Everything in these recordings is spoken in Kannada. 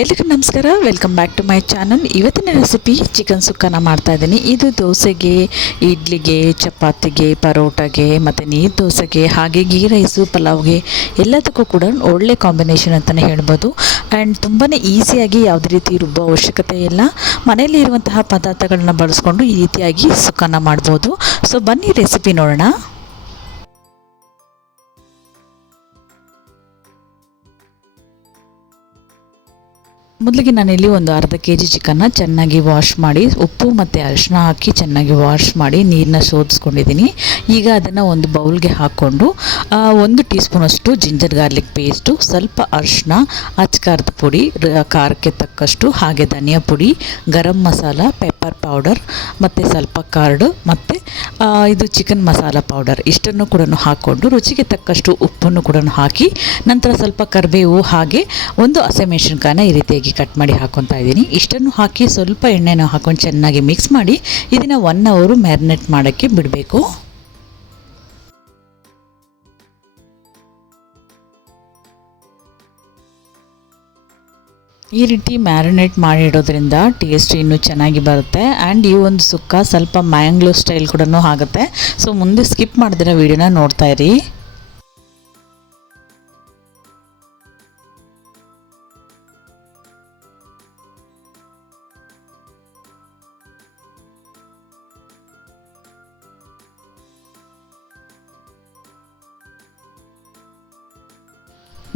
ಎಲ್ರಿಗೂ ನಮಸ್ಕಾರ, welcome back to my channel. ಇವತ್ತಿನ ರೆಸಿಪಿ ಚಿಕನ್ ಸುಕ್ಕನ ಮಾಡ್ತಾ ಇದ್ದೀನಿ. ಇದು ದೋಸೆಗೆ, ಇಡ್ಲಿಗೆ, ಚಪಾತಿಗೆ, ಪರೋಟಾಗೆ ಮತ್ತು ನೀರು ದೋಸೆಗೆ, ಹಾಗೆ ಗೀ ರೈಸು, ಪಲಾವ್ಗೆ ಎಲ್ಲದಕ್ಕೂ ಕೂಡ ಒಳ್ಳೆ ಕಾಂಬಿನೇಷನ್ ಅಂತಲೇ ಹೇಳ್ಬೋದು. ಆ್ಯಂಡ್ ತುಂಬಾ ಈಸಿಯಾಗಿ ಯಾವುದೇ ರೀತಿ ರುಬ್ಬೋ ಅವಶ್ಯಕತೆ ಇಲ್ಲ. ಮನೆಯಲ್ಲಿ ಇರುವಂತಹ ಪದಾರ್ಥಗಳನ್ನ ಬಳಸ್ಕೊಂಡು ಈ ರೀತಿಯಾಗಿ ಸುಕ್ಕನ ಮಾಡ್ಬೋದು. ಸೊ ಬನ್ನಿ ರೆಸಿಪಿ ನೋಡೋಣ. ಮೊದಲಿಗೆ ನಾನಿಲ್ಲಿ ಒಂದು ಅರ್ಧ kg ಚಿಕನ್ನ ಚೆನ್ನಾಗಿ ವಾಶ್ ಮಾಡಿ, ಉಪ್ಪು ಮತ್ತು ಅರಿಶಿನ ಹಾಕಿ ಚೆನ್ನಾಗಿ ವಾಶ್ ಮಾಡಿ ನೀರನ್ನ ಶೋಧಿಸ್ಕೊಂಡಿದ್ದೀನಿ. ಈಗ ಅದನ್ನು ಒಂದು ಬೌಲ್ಗೆ ಹಾಕ್ಕೊಂಡು 1 ಟೀ ಸ್ಪೂನಷ್ಟು ಜಿಂಜರ್ ಗಾರ್ಲಿಕ್ ಪೇಸ್ಟು, ಸ್ವಲ್ಪ ಅರಿಶಿನ, ಅಚ್ಕಾರದ ಪುಡಿ, ಖಾರಕ್ಕೆ ತಕ್ಕಷ್ಟು, ಹಾಗೆ ಧನಿಯಾ ಪುಡಿ, ಗರಂ ಮಸಾಲ, ಪೆಪ್ಪರ್ ಪೌಡರ್ ಮತ್ತು ಸ್ವಲ್ಪ ಕರ್ಡ್ ಮತ್ತು ಇದು ಚಿಕನ್ ಮಸಾಲ ಪೌಡರ್ ಇಷ್ಟನ್ನು ಕೂಡ ಹಾಕ್ಕೊಂಡು ರುಚಿಗೆ ತಕ್ಕಷ್ಟು ಉಪ್ಪನ್ನು ಕೂಡ ಹಾಕಿ, ನಂತರ ಸ್ವಲ್ಪ ಕರಿಬೇವು ಹಾಗೆ ಒಂದು ಹಸಿಮೆಣಸಿನಕಾಯಿನ ಈ ರೀತಿಯಾಗಿ ಕಟ್ ಮಾಡಿ ಹಾಕ್ಕೊತಾ ಇದ್ದೀನಿ. ಇಷ್ಟನ್ನು ಹಾಕಿ ಸ್ವಲ್ಪ ಎಣ್ಣೆನ ಹಾಕೊಂಡು ಚೆನ್ನಾಗಿ ಮಿಕ್ಸ್ ಮಾಡಿ ಇದನ್ನು 1 ಅವರ್ ಮ್ಯಾರಿನೇಟ್ ಮಾಡೋಕ್ಕೆ ಬಿಡಬೇಕು. ಈ ರೀತಿ ಮ್ಯಾರಿನೇಟ್ ಮಾಡಿ ಇಡೋದ್ರಿಂದ ಟೇಸ್ಟ್ ಇನ್ನೂ ಚೆನ್ನಾಗಿ ಬರುತ್ತೆ. ಆ್ಯಂಡ್ ಈ ಒಂದು ಸುಕ್ಕ ಸ್ವಲ್ಪ ಮ್ಯಾಂಗ್ಲೋ ಸ್ಟೈಲ್ ಕೂಡ ಆಗುತ್ತೆ. ಸೊ ಮುಂದೆ ಸ್ಕಿಪ್ ಮಾಡಿದ್ರೆ ವಿಡಿಯೋನ ನೋಡ್ತಾ ಇರಿ.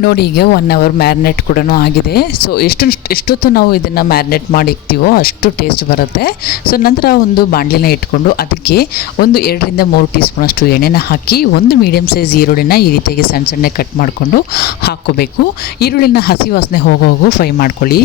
ನೋಡಿ, ಈಗ 1 ಅವರ್ ಮ್ಯಾರಿನೇಟ್ ಕೂಡ ಆಗಿದೆ. ಸೊ ಎಷ್ಟೊತ್ತು ನಾವು ಇದನ್ನು ಮ್ಯಾರಿನೇಟ್ ಮಾಡಿರ್ತೀವೋ ಅಷ್ಟು ಟೇಸ್ಟ್ ಬರುತ್ತೆ. ಸೊ ನಂತರ ಒಂದು ಬಾಣಲಿನ ಇಟ್ಕೊಂಡು ಅದಕ್ಕೆ 2 ರಿಂದ 3 ಟೀ ಸ್ಪೂನಷ್ಟು ಎಣ್ಣೆನ ಹಾಕಿ ಒಂದು ಮೀಡಿಯಮ್ ಸೈಜ್ ಈರುಳ್ಳಿನ ಈ ರೀತಿಯಾಗಿ ಸಣ್ಣ ಸಣ್ಣ ಕಟ್ ಮಾಡಿಕೊಂಡು ಹಾಕ್ಕೋಬೇಕು. ಈರುಳ್ಳಿನ ಹಸಿ ವಾಸನೆ ಹೋಗೋವರೆಗೂ ಫ್ರೈ ಮಾಡ್ಕೊಳ್ಳಿ.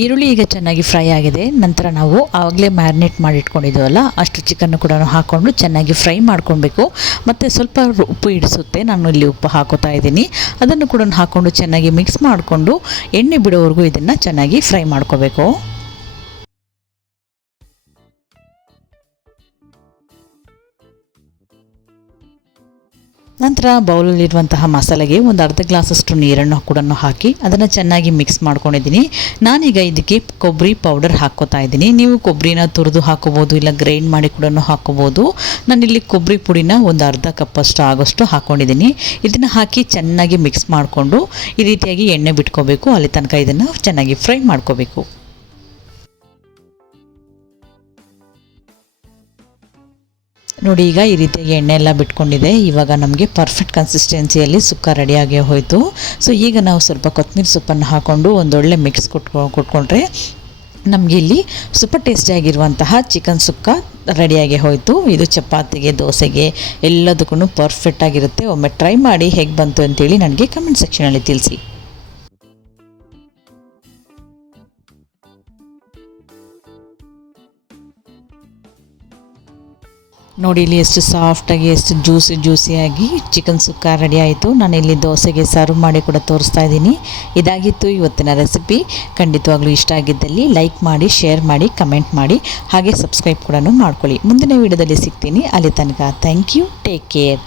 ಈರುಳ್ಳಿ ಈಗ ಚೆನ್ನಾಗಿ ಫ್ರೈ ಆಗಿದೆ. ನಂತರ ನಾವು ಆವಾಗಲೇ ಮ್ಯಾರಿನೇಟ್ ಮಾಡಿ ಇಟ್ಕೊಂಡಿದ್ದೀವಲ್ಲ ಅಷ್ಟು ಚಿಕನ್ನು ಕೂಡ ಹಾಕ್ಕೊಂಡು ಚೆನ್ನಾಗಿ ಫ್ರೈ ಮಾಡ್ಕೊಳ್ಬೇಕು. ಮತ್ತು ಸ್ವಲ್ಪ ಉಪ್ಪು ಹಿಡಿಸುತ್ತೆ, ನಾನು ಇಲ್ಲಿ ಉಪ್ಪು ಹಾಕೋತಾ ಇದ್ದೀನಿ. ಅದನ್ನು ಕೂಡ ಹಾಕ್ಕೊಂಡು ಚೆನ್ನಾಗಿ ಮಿಕ್ಸ್ ಮಾಡಿಕೊಂಡು ಎಣ್ಣೆ ಬಿಡೋವರೆಗೂ ಇದನ್ನು ಚೆನ್ನಾಗಿ ಫ್ರೈ ಮಾಡ್ಕೋಬೇಕು. ನಂತರ ಬೌಲಲ್ಲಿರುವಂತಹ ಮಸಾಲೆಗೆ ಒಂದು ಅರ್ಧ ಗ್ಲಾಸಷ್ಟು ನೀರನ್ನು ಕೂಡ ಹಾಕಿ ಅದನ್ನು ಚೆನ್ನಾಗಿ ಮಿಕ್ಸ್ ಮಾಡ್ಕೊಂಡಿದ್ದೀನಿ. ನಾನೀಗ ಇದಕ್ಕೆ ಕೊಬ್ಬರಿ ಪೌಡರ್ ಹಾಕ್ಕೋತಾ ಇದ್ದೀನಿ. ನೀವು ಕೊಬ್ಬರಿನ ತುರಿದು ಹಾಕೋಬೋದು, ಇಲ್ಲ ಗ್ರೈಂಡ್ ಮಾಡಿ ಕೂಡ ಹಾಕೋಬೋದು. ನಾನಿಲ್ಲಿ ಕೊಬ್ಬರಿ ಪುಡಿನ ಒಂದು ಅರ್ಧ ಕಪ್ಪಷ್ಟು ಆಗೋಷ್ಟು ಹಾಕ್ಕೊಂಡಿದ್ದೀನಿ. ಇದನ್ನು ಹಾಕಿ ಚೆನ್ನಾಗಿ ಮಿಕ್ಸ್ ಮಾಡಿಕೊಂಡು ಈ ರೀತಿಯಾಗಿ ಎಣ್ಣೆ ಬಿಟ್ಕೋಬೇಕು. ಅಲ್ಲಿ ತನಕ ಇದನ್ನು ಚೆನ್ನಾಗಿ ಫ್ರೈ ಮಾಡ್ಕೋಬೇಕು. ನೋಡಿ, ಈಗ ಈ ರೀತಿಯಾಗಿ ಎಣ್ಣೆ ಎಲ್ಲ ಬಿಟ್ಕೊಂಡಿದೆ. ಇವಾಗ ನಮಗೆ ಪರ್ಫೆಕ್ಟ್ ಕನ್ಸಿಸ್ಟೆನ್ಸಿಯಲ್ಲಿ ಸುಕ್ಕ ರೆಡಿಯಾಗಿ ಹೋಯಿತು. ಸೊ ಈಗ ನಾವು ಸ್ವಲ್ಪ ಕೊತ್ತಂಬರಿ ಸೊಪ್ಪನ್ನು ಹಾಕ್ಕೊಂಡು ಒಂದೊಳ್ಳೆ ಮಿಕ್ಸ್ ಕೊಟ್ಕೊಂಡ್ರೆ ನಮಗೆ ಇಲ್ಲಿ ಸೂಪರ್ ಟೇಸ್ಟಿಯಾಗಿರುವಂತಹ ಚಿಕನ್ ಸುಕ್ಕ ರೆಡಿಯಾಗಿ ಹೋಯಿತು. ಇದು ಚಪಾತಿಗೆ, ದೋಸೆಗೆ ಎಲ್ಲದಕ್ಕೂ ಪರ್ಫೆಕ್ಟಾಗಿರುತ್ತೆ. ಒಮ್ಮೆ ಟ್ರೈ ಮಾಡಿ ಹೇಗೆ ಬಂತು ಅಂತೇಳಿ ನನಗೆ ಕಮೆಂಟ್ ಸೆಕ್ಷನಲ್ಲಿ ತಿಳಿಸಿ. ನೋಡಿ, ಇಲ್ಲಿ ಎಷ್ಟು ಸಾಫ್ಟಾಗಿ, ಎಷ್ಟು ಜ್ಯೂಸಿಯಾಗಿ ಚಿಕನ್ ಸುಕ್ಕ ರೆಡಿ ಆಯಿತು. ನಾನಿಲ್ಲಿ ದೋಸೆಗೆ ಸರ್ವ್ ಮಾಡಿ ಕೂಡ ತೋರಿಸ್ತಾ ಇದ್ದೀನಿ. ಇದಾಗಿತ್ತು ಇವತ್ತಿನ ರೆಸಿಪಿ. ಖಂಡಿತವಾಗ್ಲೂ ಇಷ್ಟ ಆಗಿದ್ದಲ್ಲಿ ಲೈಕ್ ಮಾಡಿ, ಶೇರ್ ಮಾಡಿ, ಕಮೆಂಟ್ ಮಾಡಿ, ಹಾಗೆ ಸಬ್ಸ್ಕ್ರೈಬ್ ಕೂಡ ಮಾಡ್ಕೊಳ್ಳಿ. ಮುಂದಿನ ವಿಡಿಯೋದಲ್ಲಿ ಸಿಗ್ತೀನಿ. ಅಲ್ಲಿ ತನಕ ಥ್ಯಾಂಕ್ ಯು, ಟೇಕ್ ಕೇರ್.